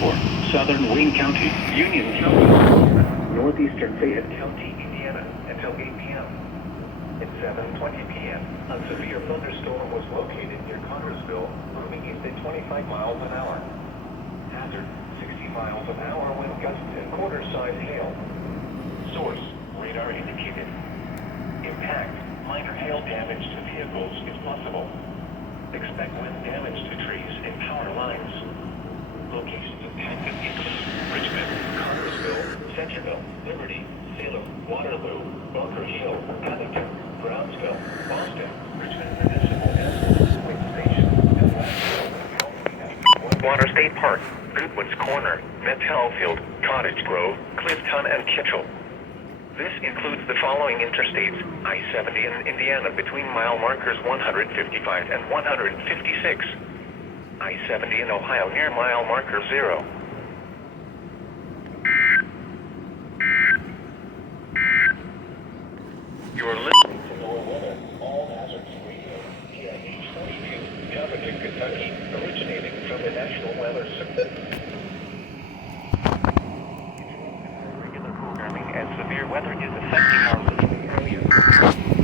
for southern Wayne County, Union County, northeastern Fayette County, Indiana, until 8 p.m. At 7:20 p.m., a severe thunderstorm was located near Connersville, moving east at 25 miles an hour. Hazard, 60 miles an hour wind gusts and quarter-size hail. Source, radar indicated. Impact, minor hail damage to vehicles is possible. Expect wind damage to trees and power lines. Locations impacted include Richmond, Connersville, Centerville, Liberty, Salem, Waterloo, Bunker Hill, Abington, Brownsville, Boston, Richmond Municipal Airport, Wayne Station, and Westville. Water State Park, Goodwin's Corner, Metell Field, Cottage Grove, Clifton, and Kitchell. This includes the following interstates: I-70 in Indiana between mile markers 155 and 156. I-70 in Ohio near mile marker 0. You're listening to NWR Weather, All Hazards Radio, KIH 42, Covington, Kentucky, originating from the National Weather Service. Regular programming and severe weather is affecting our listening area.